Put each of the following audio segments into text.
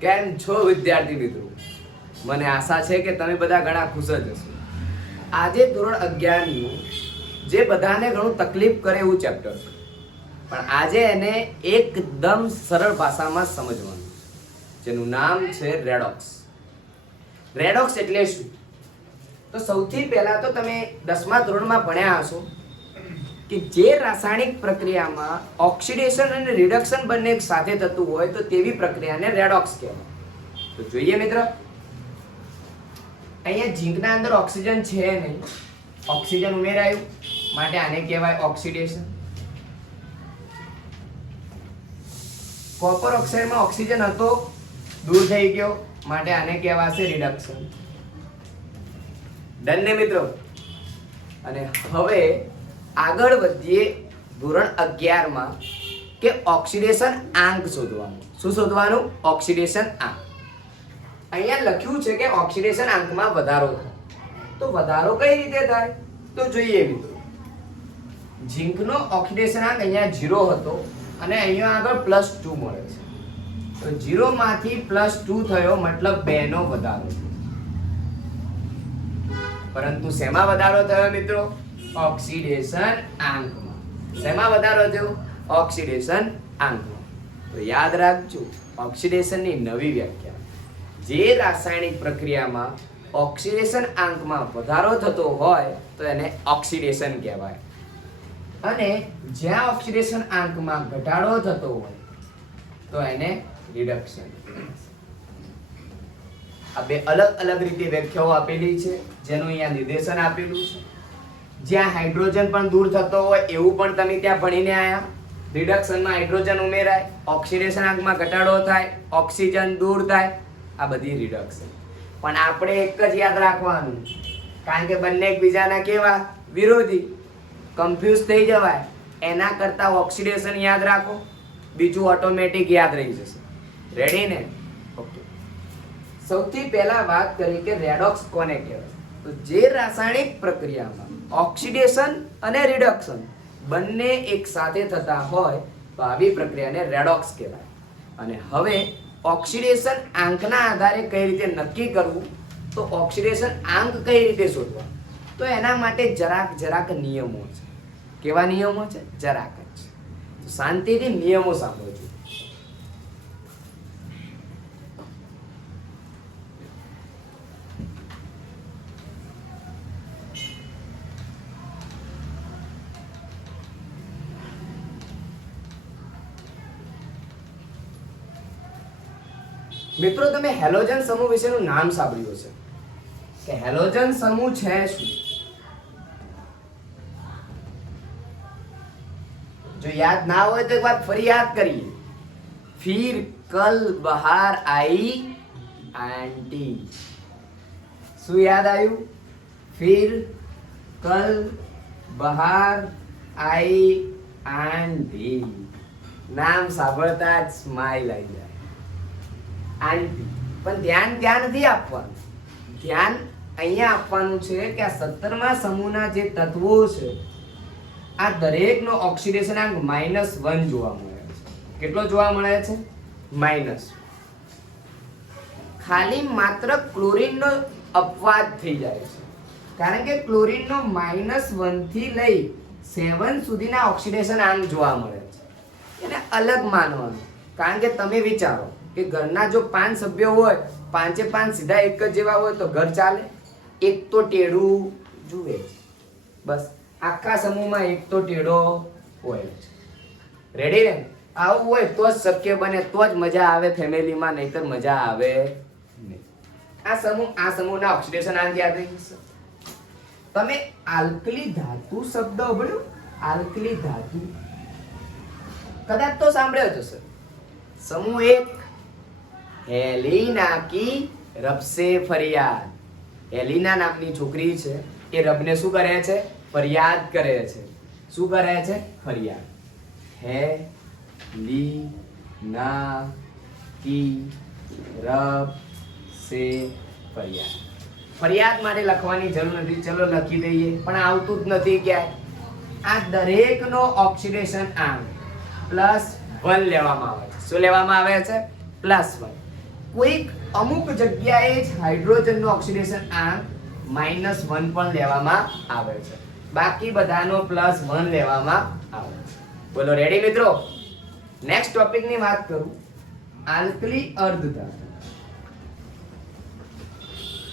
કેમ છો વિદ્યાર્થી મિત્રો? મને આશા છે કે તમે બધા ઘણા ખુશ જ હશો. આજે ધોરણ 11 નું જે બધાને ઘણું તકલીફ કરે એવું ચેપ્ટર છે, પણ આજે એને એકદમ સરળ ભાષામાં સમજવાનું છે, જેનું નામ છે રેડોક્સ. રેડોક્સ એટલે શું? તો સૌથી પહેલા તો તમે 10મા ધોરણમાં ભણ્યા હશો કે જે રાસાયણિક પ્રક્રિયામાં ઓક્સિડેશન અને રિડક્શન બંને એક સાથે થતું હોય તો તેવી પ્રક્રિયાને રેડોક્સ કહેવાય. તો જોઈએ મિત્ર, અહીંયા ઝીંકના અંદર ઓક્સિજન છે નહીં, ઓક્સિજન ઉમેરાયું માટે આને કહેવાય ઓક્સિડેશન. કોપર ઓક્સાઇડમાં ઓક્સિજન હતો, દૂર થઈ ગયો માટે આને કહેવાશે રિડક્શન. ડન ને મિત્રો? અને હવે આગળ વધીએ ધોરણ 11 માં કે ઓક્સિડેશન આંક શોધવાનું. શું શોધવાનું? ઓક્સિડેશન આંક. અહીંયા લખ્યું છે કે ઓક્સિડેશન આંકમાં વધારો થાય. તો વધારો કઈ રીતે થાય? તો જોઈએ મિત્રો, ઝીંકનો ઓક્સિડેશન આંક અહીંયા 0 હતો અને અહીંયા આગળ +2 મળે છે. તો 0 માંથી +2 થયો, મતલબ 2 નો વધારો. પરંતુ શેમાં વધારો થયો મિત્રો? ઓક્સિડેશન આંકમાં. શેમાં વધારો થયો? ઓક્સિડેશન આંકમાં. તો યાદ રાખજો ઓક્સિડેશનની નવી વ્યાખ્યા. જે રાસાયણિક પ્રક્રિયામાં ઓક્સિડેશન આંકમાં વધારો થતો હોય તો એને ઓક્સિડેશન કહેવાય, અને જ્યાં ઓક્સિડેશન આંકમાં ઘટાડો થતો હોય તો એને રિડક્શન. આ બે અલગ અલગ રીતે વ્યાખ્યાઓ આપેલી છે, જેનું અહીંયા નિર્દેશન આપેલું છે. જ્યાં હાઇડ્રોજન પણ દૂર થતો હોય એવું પણ તમે ત્યાં ભણીને આયા. રિડક્શનમાં હાઇડ્રોજન ઉમેરાય, ઓક્સિડેશન આંકમાં ઘટાડો થાય, ઓક્સિજન દૂર થાય, આ બધી રિડક્શન. પણ આપણે એક જ યાદ રાખવાનું, કારણ કે બંને એકબીજાના કેવા વિરોધી, કન્ફ્યુઝ થઈ જવાય. એના કરતાં ઓક્સિડેશન યાદ રાખો, બીજું ઓટોમેટિક યાદ રહી જશે. રેડી ને? ઓકે. સૌથી પહેલા વાત કરી કે રેડોક્સ કોને કહેવાય? તો જે રાસાયણિક પ્રક્રિયામાં ઓક્સિડેશન અને રિડક્શન બંને એક સાથે થતા હોય તો આવી પ્રક્રિયાને રેડોક્સ કહેવાય. અને હવે ઓક્સિડેશન આંકના આધારે કઈ રીતે નક્કી કરવું, તો ઓક્સિડેશન આંક કઈ રીતે શોધવા, તો એના માટે જરાક નિયમો છે. કેવા નિયમો છે? જરાક જ. તો શાંતિથી નિયમો સાંભળજો. મિત્રો, તમે હેલોજન સમૂહ વિશેનું નામ સાંભળ્યું હશે કે હેલોજન સમૂહ છે શું? જો યાદ ના હોય તો એક વાર ફરી યાદ કરીએ. फिर कल बाहर आई आंटी. શું યાદ આવ્યું? फिर कल बाहर आई आंटी. નામ સાંભળતા જ સ્માઈલ આવી જાય. આંટી. પણ ધ્યાન ત્યાં નથી આપવાનું. ધ્યાન અહીંયા આપવાનું છે કે આ 17મા સમૂહના જે તત્વો છે આ દરેકનો ઓક્સિડેશન આંક -1 જોવા મળે છે. કેટલો જોવા મળે છે? -. ખાલી માત્ર ક્લોરીનનો અપવાદ થઈ જાય છે, કારણ કે ક્લોરીનનો -1 થી લઈ 7 સુધીના ઓક્સિડેશન આંક જોવા મળે છે. એને અલગ માનવાનું, કારણ કે તમે વિચારો કે ઘરના જો 5 સભ્યો હોય, 5એ 5 સીધા એક જ જેવા હોય તો ઘર ચાલે? એક તો ટેઢું જુએ, બસ આખા સમૂહમાં એક તો ટેઢો હોય. રેડી ને? આવું હોય તો જ શક્ય બને, તો જ મજા આવે ફેમિલીમાં, નહીતર મજા આવે નહીં. આ સમૂહના ઓક્સિડેશન આંક યાદ રહી જશે. તમે આલ્કલી ધાતુ શબ્દ સાંભળ્યો? આલ્કલી ધાતુ કદાચ તો સાંભળ્યો જ હશે. સમૂહ 1, હેલિના કી રબ સે ફરિયાદ. હેલિના નામની છોકરી છે, એ રબને શું કરે છે? ફરિયાદ કરે છે. શું કરે છે? ફરિયાદ. હેલિના કી રબ સે ફરિયાદ. ફરિયાદ માટે લખવાની જરૂર નથી, ચલો લખી દઈએ, પણ આવતું જ નથી ક્યાંય. આ દરેકનો ઓક્સિડેશન આંક +1 લેવામાં આવે છે. શું લેવામાં આવે છે? +1. કોઈક અમુક જગ્યાએ જ હાઇડ્રોજનનો ઓક્સિડેશન આંક -1 પણ લેવામાં આવે છે, બાકી બધાનો +1 લેવામાં આવે છે. બોલો રેડી મિત્રો? નેક્સ્ટ ટોપિકની વાત કરું, આલ્કલી અર્ધધાતુ,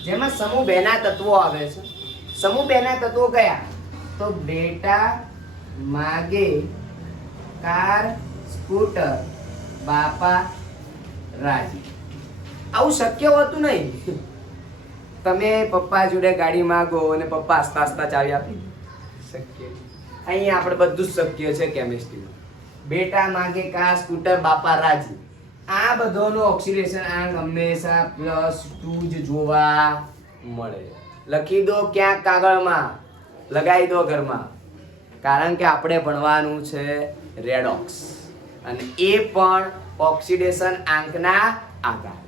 જેમાં સમૂહ 2 ના તત્વો આવે છે. સમૂહ 2 ના તત્વો કયા? તો બેટા માગે કાર સ્કૂટર બાપા રાજી. આવું શક્ય હોતું નહીં. તમે પપ્પા જોડે ગાડી માંગો અને પપ્પા આસ્તા આસ્તા ચાવી આપી, શક્ય. અહીંયા આપણે બધું જ શક્ય છે કેમિસ્ટ્રીમાં. બેટા માંગે કાર સ્કૂટર બાપા રાજી, આ બધાનો ઓક્સિડેશન આંક હંમેશા +2 જ જોવા મળે. લખી દો ક્યાંક કાગળમાં, લગાવી દો ઘરમાં, કારણ કે આપણે ભણવાનું છે રેડોક્સ, અને એ પણ ઓક્સિડેશન આંકના આધારે.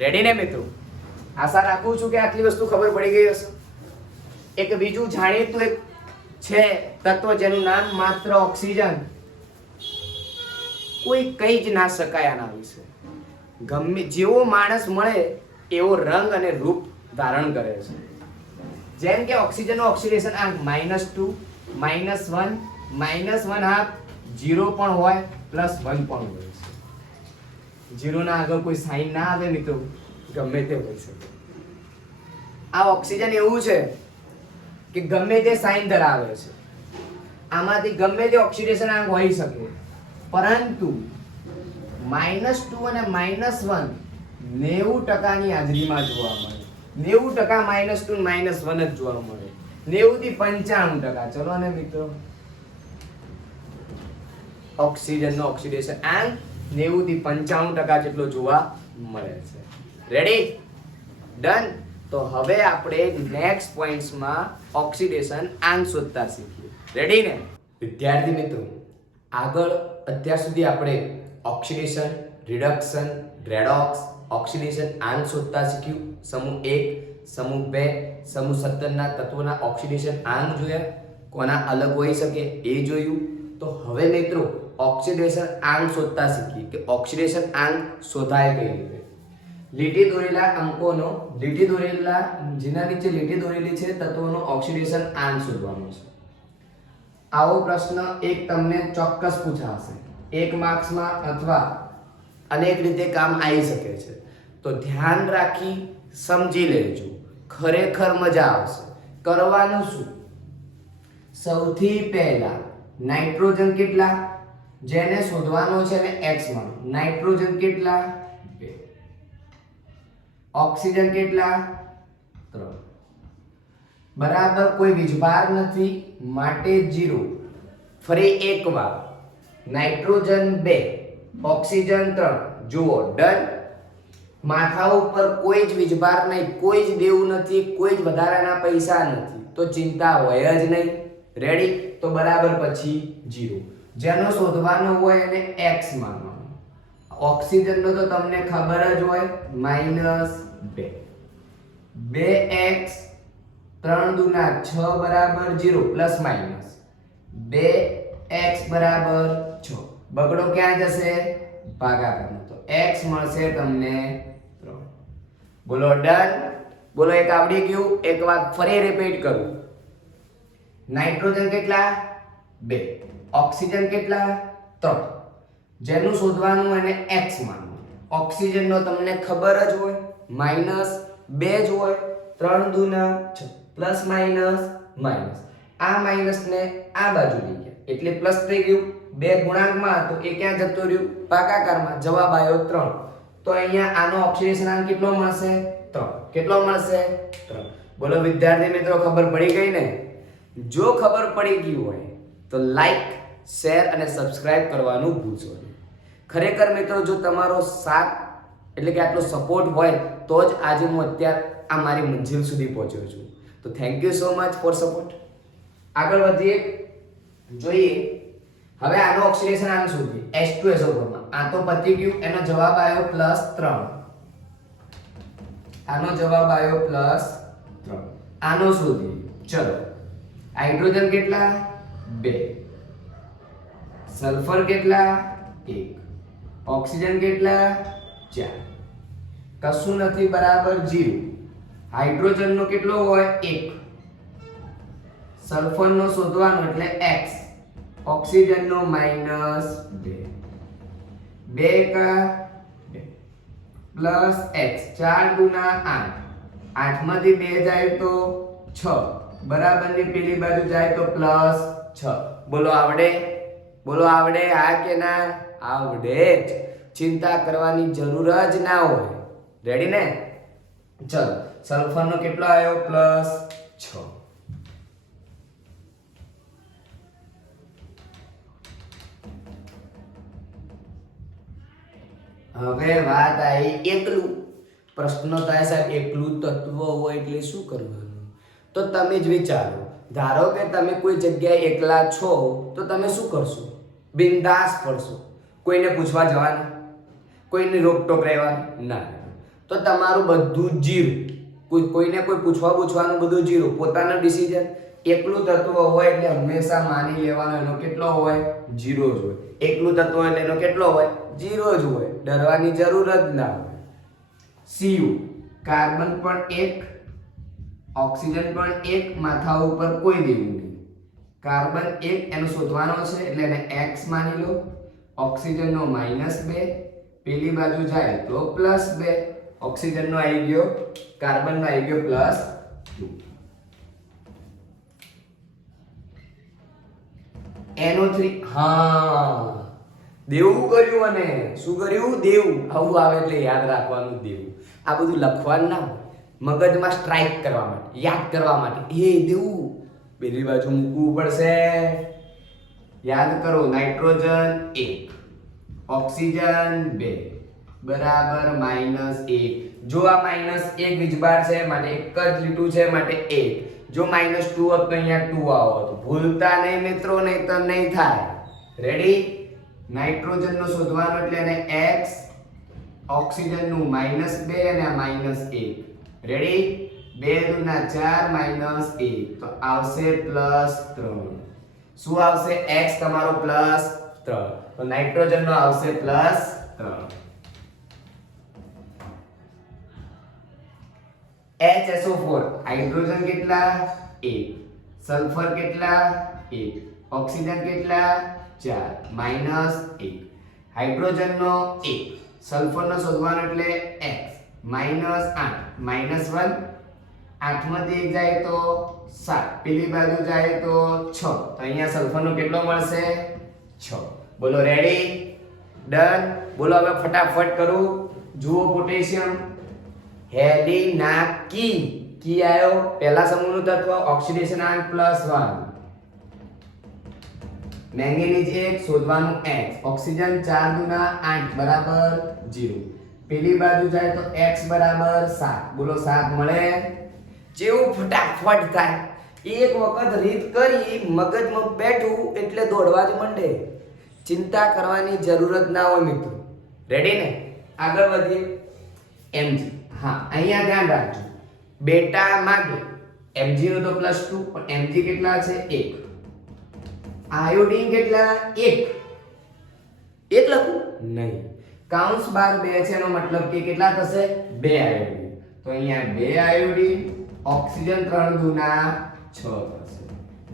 રેડી ને મિત્રો? આશા રાખું છું કે આટલી વસ્તુ ખબર પડી ગઈ હશે. એક બીજું જાણીતું એક છે તત્વ જેનું નામ માત્ર ઓક્સિજન. કોઈ કહી જ ના શકાય આના વિશે. ગમે જેવો માણસ મળે એવો રંગ અને રૂપ ધારણ કરે છે. જેમ કે ઓક્સિજનનો ઓક્સિડેશન આંક -2, -1, -1/2, 0 પણ હોય, +1 પણ હોય છે. 0 ના આગળ કોઈ સાઈન ના આવે મિત્રો, ગમે તે હોઈ શકે. આ ઓક્સિજન એવું છે કે ગમે તે સાઈન ધરાવે છે. આમાંથી ગમે તે ઓક્સિડેશન આંક હોઈ શકે, પરંતુ -2 અને -1 90% હાજરીમાં જોવા મળે. 90% -2 અને -1 જ જોવા મળે. 90 થી 95%. ચલો ને મિત્રો, ઓક્સિજનનો ઓક્સિડેશન આંક 90 થી 95% જેટલો જોવા મળે છે. રેડી? ડન. તો હવે આપણે નેક્સ્ટ પોઈન્ટ્સમાં ઓક્સિડેશન આંક શોધતા શીખીએ. રેડી ને વિદ્યાર્થી મિત્રો? આગળ અત્યાર સુધી આપણે ઓક્સિડેશન, રિડક્શન, રેડોક્સ, ઓક્સિડેશન આંક શોધતા શીખ્યું. સમૂહ 1, સમૂહ 2, સમૂહ 17 ના તત્વોના ઓક્સિડેશન આંક જોયા, કોના અલગ હોઈ શકે એ જોયું. તો હવે મિત્રો ઓક્સિડેશન આંક શોધતા શીખીએ કે ઓક્સિડેશન આંક શોધાય કઈ રીતે. લીટી દોરેલા અંકોનો, લીટી દોરેલા જેના નીચે લીટી દોરેલી છે તત્વોનો ઓક્સિડેશન આંક શોધવાનો છે. આવો પ્રશ્ન એક તમને ચોક્કસ પૂછાશે, 1 માર્ક્સમાં અથવા અનેક રીતે કામ આવી શકે છે. તો ધ્યાન રાખી સમજી લેજો, ખરેખર મજા આવશે. કરવાનું શું? સૌથી પહેલા નાઇટ્રોજન કેટલા, જેને શોધવાનો છે ને x માં. નાઇટ્રોજન કેટલા? 2. ઓક્સિજન કેટલા? 3. બરાબર, કોઈ વીજભાર નથી માટે 0. ફરી એકવાર, નાઇટ્રોજન 2, ઓક્સિજન 3. જુઓ, ડન. માથા ઉપર કોઈ જ વીજભાર નહીં, કોઈ જ દેવું નથી, કોઈ જ વધારાના પૈસા નથી, તો ચિંતા હોય જ નહીં. રેડી? તો બરાબર પછી 0. જેનો શોધવાનો હોય એને x માનવાનો. ઓક્સિજનનો તો તમને ખબર જ હોય, -2. 2x 3 દુના 6 બરાબર 0, ±. 2x બરાબર 6. બગડો ક્યાં જશે? ભાગાકારમાં. તો x મળશે તમને 3. બોલો ડન. બોલો એક આવડી ગયું. એક વાત ફરી રિપીટ કરું. નાઇટ્રોજન કેટલા? 2. ઓક્સિજન કેટલા? 3. જેનું શોધવાનું એને x માનવું. ઓક્સિજનનો તમને ખબર જ હોય, -2 જ હોય, 3 દુના 6, ±. આ માઈનસ ને આ બાજુ લઈ ગયા એટલે પ્લસ થઈ ગયું. 2 ગુણાંકમાં હતો એ ક્યાં જતો રહ્યું? ભાગાકારમાં. જવાબ આવ્યો 3. તો અહીંયા આનો ઓક્સિડેશન આંક કેટલો મળશે? 3. કેટલો મળશે? 3. બોલો વિદ્યાર્થી મિત્રો, ખબર પડી ગઈ ને? જો ખબર પડી ગઈ હોય તો લાઈક, શેર અને સબસ્ક્રાઇબ કરવાનું ભૂલશો નહીં. ખરેખર મિત્રો, જો તમારો સાથ એટલે કે આટલો સપોર્ટ હોય તો જ આજે હું અત્યારે આ મારી મંજિલ સુધી પહોંચ્યો છું. તો thank you so much for support. આગળ વધીએ, જોઈએ હવે આનો ઓક્સિડેશન આંક શોધીએ. H2SO4 માં આ તો પતી ગયું, એનો જવાબ આવ્યો +3. આનો જવાબ આવ્યો +3. આનો શોધીએ. ચલો, હાઇડ્રોજન કેટલા? 2. સલ્ફર કેટલા? 1. ઓક્સિજન કેટલા? 4. કશું નથી બરાબર 0. હાઇડ્રોજનનો કેટલો હોય 1. સલ્ફરનો શોધવાનો એટલે x. ઓક્સિજનનો -2. 2 કા પ્લસ x 4 ગુના 8. 8 માંથી 2 જાય તો 6 બરાબર ની પેલી બાજુ જાય તો +6. બોલો આવડે? બોલો આવડે? હા કે ના? આવડે જ. ચિંતા કરવાની જરૂર જ ના હોય. રેડી ને? ચલો સલ્ફરનો કેટલો આવ્યો? +6. હવે વાત આવી એકલું. પ્રશ્ન થાય સાહેબ એકલું તત્વ હોય એટલે શું કરવાનું? તો તમે જ વિચારો. ધારો કે તમે કોઈ જગ્યાએ એકલા છો તો તમે શું કરશો? બિંદાસ પડશો. કોઈને પૂછવા જવાનું, કોઈની રોકટોક રહેવાની ના. તો તમારું બધું જીરો. કોઈને કોઈ પૂછવાનું બધું જીરો. પોતાનો ડિસિઝન. એકલું તત્વ હોય એટલે હંમેશા માની લેવાનો એનો કેટલો હોય? 0 જ હોય. એકલું તત્વ એટલે એનો કેટલો હોય? 0 જ હોય. ડરવાની જરૂર જ ના હોય. Cu કાર્બન પણ 1, ઓક્સિજન પણ 1, માથા ઉપર કોઈ દેવું નહીં. કાર્બન 1 એનો શોધવાનો છે એટલે એને x માની લો. ઓક્સિજનનો -2, પેલી બાજુ જાય તો +2. ઓક્સિજનનો આવી ગયો, કાર્બનનો આવી ગયો +2. NO3 હા દેવું કર્યું. અને શું કર્યું? દેવું. આવું આવે એટલે યાદ રાખવાનું દેવું. આ બધું લખવાનું ના, મગજમાં સ્ટ્રાઇક કરવા માટે, યાદ કરવા માટે. એ દેવું પેલી બાજુ મૂકવું પડશે. યાદ કરો. નાઇટ્રોજન 1, ઓક્સિજન 2 બરાબર -1. જો આ -1 વીજભાર છે માટે એક જ લીટું છે માટે 1. જો -2 હોત તો અહીંયા 2 આવત. ભૂલતા નહીં મિત્રો, નહીં તો નહીં થાય. રેડી? નાઇટ્રોજનનો શોધવાનો એટલે એને x, ઓક્સિજનનું -2 અને આ -1. રેડી? 2 દુના 4 -1 તો આવશે +3. શું આવશે? x તમારો +3. તો નાઇટ્રોજનનો આવશે +3. HSO4 હાઇડ્રોજન કેટલા? 1. સલ્ફર કેટલા? 1. ઓક્સિજન કેટલા? 4. -1. હાઇડ્રોજનનો 1. સલ્ફરનો શોધવાનો એટલે x. -8 -1. 8 માંથી 1 જાય તો 7, પેલી બાજુ જાય તો 6. તો અહીંયા સલ્ફરનો કેટલો મળશે? 6. બોલો રેડી? ડન? બોલો હવે ફટાફટ કરું. જુઓ પોટેશિયમ હેલિનાકી કી આયો. પહેલા સમૂહનું તત્વ ઓક્સિડેશન આયન +1. મેંગેનીઝ 1 શોધવાનું x. ઓક્સિજન 4 ગુના 8 બરાબર 0. પેલી બાજુ જાય તો x બરાબર 7. બોલો 7 મળે? જેવું ફટાફટ થાય. એક વખત રીત કરી મગજમાં બેઠું એટલે દોડવા જ માંડે. ચિંતા કરવાની જરૂર જ ના હોય મિત્રો. રેડી ને? આગળ વધીએ. Mg. હા અહીંયા ધ્યાન રાખજો. બેટા માંગે Mg નો તો +2 પણ Mg કેટલા છે? 1. આયોડીન કેટલા? 1. 1 લખું? નહીં. કૌંસ બાર 2 છે એનો મતલબ કે કેટલા થશે? 2 આયોડીન. તો અહીંયા 2 આયોડીન. ઓક્સિજન 3 ગુના 6 થશે.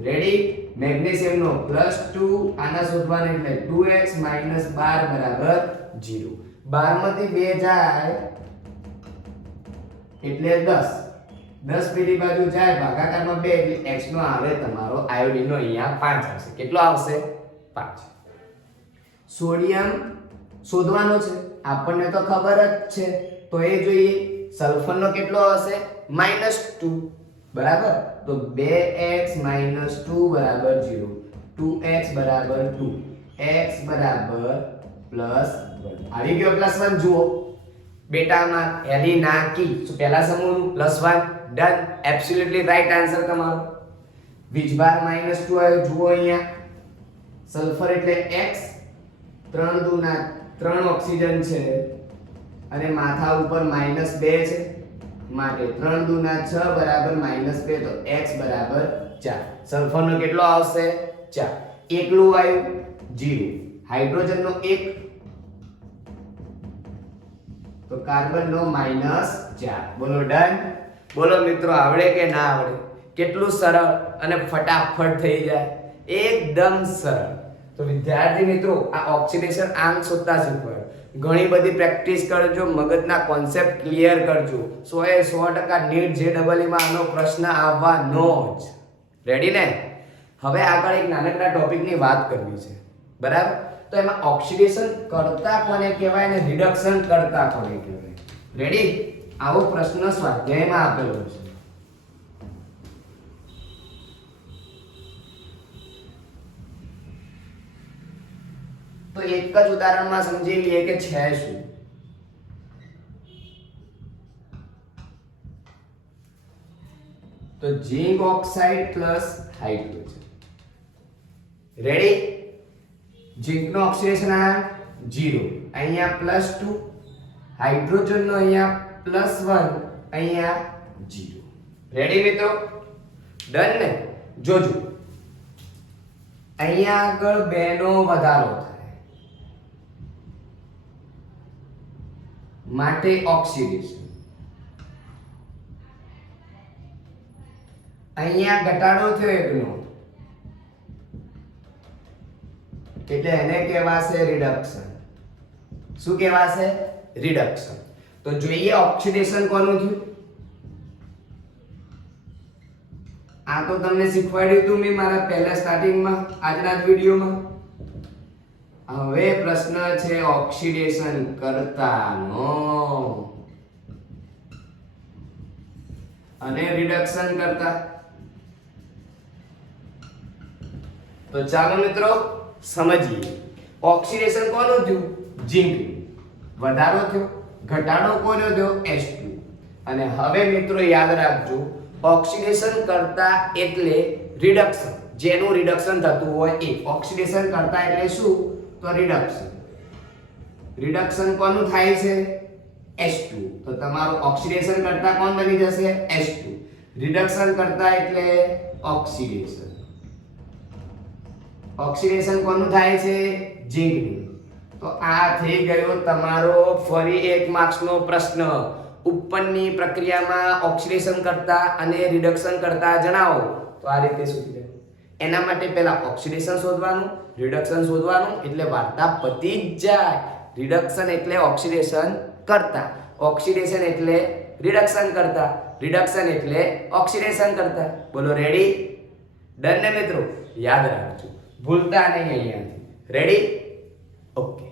રેડી? મેગ્નેશિયમનો +2 આના શોધવાના એટલે 2x - 12 બરાબર 0. 12 માંથી 2 જાય એટલે 10. 10 પેલી બાજુ જાય ભાગાકારમાં 2 એટલે x નો આવે તમારો આયોડીનનો અહીંયા 5 આવશે. કેટલો આવશે? 5. સોડિયમ શોધવાનો છે. આપણને તો ખબર જ છે તો એ જોઈએ. સલ્ફરનો કેટલો હશે? -2 બરાબર. તો 2x - 2 બરાબર 0. 2x બરાબર 2. x બરાબર +1. આવી ગયો +1. જુઓ બેટામાં હેલિનાકી પહેલા સમૂહનું +1. ડન. એબ્સોલ્યુટલી રાઈટ આન્સર તમારો. વીજભાર -2 આવ્યો. જુઓ અહીંયા સલ્ફર એટલે x. 3 દુના 3 ઓક્સિજન છે અને માથા ઉપર -2 છે માટે 3 દુના 6 બરાબર -2 તો x બરાબર 4. સલ્ફરનો કેટલો આવશે? 4. એકલું આવ્યું 0. હાઇડ્રોજનનો 1 તો તો કાર્બનનો -4. બોલો ડન. બોલો મિત્રો, આવડે કે ના આવડે? કેટલું સરળ અને ફટાફટ થઈ જાય, એકદમ સરળ. તો વિદ્યાર્થી મિત્રો, આ ઓક્સિડેશન આંક શોધતા શીખવાય. ઘણી બધી પ્રેક્ટિસ કરજો, મગજના કોન્સેપ્ટ ક્લિયર કરજો. 100% નીટ JEE માં આનો પ્રશ્ન આવવાનો જ. રેડી ને? હવે આગળ એક નાનકડા ટોપિકની વાત કરવી છે, બરાબર? તો એમાં ઓક્સિડેશન કરતા કોને કહેવાય અને રિડક્શન કરતા કોને કહેવાય? રેડી? આવો પ્રશ્ન સ્વાધ્યાયમાં આપેલો છે. તો એક જ ઉદાહરણમાં સમજી લઈએ કે છે શું. તો zinc oxide plus hydrogen. Ready? Zinc નો ઓક્સિડેશન આ 0, અહીંયા +2, હાઇડ્રોજન નો અહીંયા +1, અહીંયા 0. રેડી મિત્રો? ડન ને? જોજો, અહીંયા આગળ 2 નો વધારો થાય માટે ઓક્સિડેશન, અહીંયા ઘટાડો થયો 1 નો એટલે એને કહેવાશે રિડક્શન. શું કહેવાશે? રિડક્શન. તો જોઈએ ઓક્સિડેશન કોનું થયું. આ તો તમને શીખવાડ્યું હતું મેં મારા પહેલા સ્ટાર્ટિંગમાં, આજના જ વિડિયોમાં. હવે પ્રશ્ન છે ઓક્સિડેશન કરતાનો અને રિડક્શન કરતા. તો ચાલો મિત્રો સમજીએ. ઓક્સિડેશન કોનું થયું? ઝિંક. વધારો થયો, ઘટાડો કોનો થયો? H2. અને હવે મિત્રો યાદ રાખજો, ઓક્સિડેશન કરતા એટલે રિડક્શન, જેનું રિડક્શન થતું હોય એ. ઓક્સિડેશન કરતા એટલે શું? તો રિડક્શન. રિડક્શન કોનું થાય છે? H2. તો તમારું ઓક્સિડેશન કરતા કોણ બની જશે? H2. રિડક્શન કરતા એટલે ઓક્સિડેશન. ઓક્સિડેશન કોનું થાય છે? ઝિંકનું. તો આ થઈ ગયો તમારો ફરી 1 માર્ક્સનો પ્રશ્ન. ઉપરની પ્રક્રિયામાં ઓક્સિડેશન કરતા અને રિડક્શન કરતા જણાવો. તો આ રીતે શોધી લેવું. એના માટે પહેલા ઓક્સિડેશન શોધવાનું, રિડક્શન શોધવાનું, એટલે વાર્તા પતી જ જાય. રિડક્શન એટલે ઓક્સિડેશન કરતા, ઓક્સિડેશન એટલે રિડક્શન કરતા, રિડક્શન એટલે ઓક્સિડેશન કરતા. બોલો રેડી? ડન ને મિત્રો? યાદ રાખજો, ભૂલતા નહીં અહીંયાથી. રેડી? ઓકે.